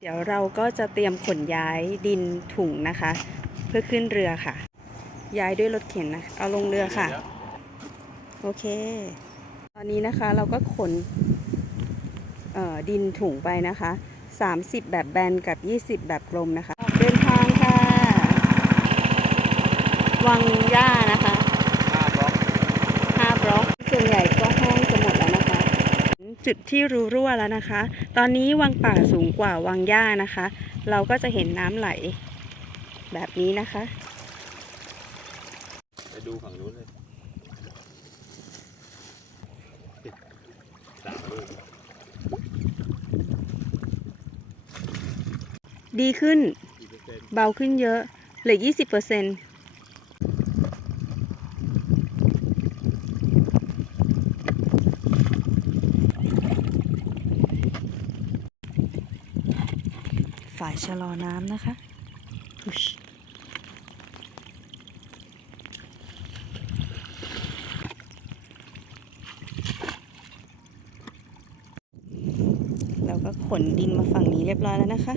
เดี๋ยวเราก็จะเตรียมขนย้ายดินถุงนะคะ เพื่อขึ้นเรือค่ะ ย้ายด้วยรถเข็นนะเอาลงเรือค่ะ โอเค ตอนนี้นะคะเราก็ขนเอ่อดินถุงไปนะคะ 30 แบบแบนกับ 20 แบบกลมนะคะออกเดินทางค่ะ วังย่านะคะ ห้าบล็อก 5บล็อก ส่วนใหญ่ก็แห้งจะหมดแล้วนะคะ จุดที่รูรั่วแล้วนะคะ ตอนนี้วังป่าสูงกว่าวังย่านะคะ เราก็จะเห็นน้ำไหล แบบนี้นะคะ ไปดูฝั่งนู้นเลยสามลูกดีขึ้นกี่เปอร์เซ็นต์เบาขึ้นเยอะ เหลือ 20เปอร์เซ็นต์ ฝ่ายชะลอน้ำนะคะเราก็ขนดินมาฝั่งนี้เรียบร้อยแล้วนะคะ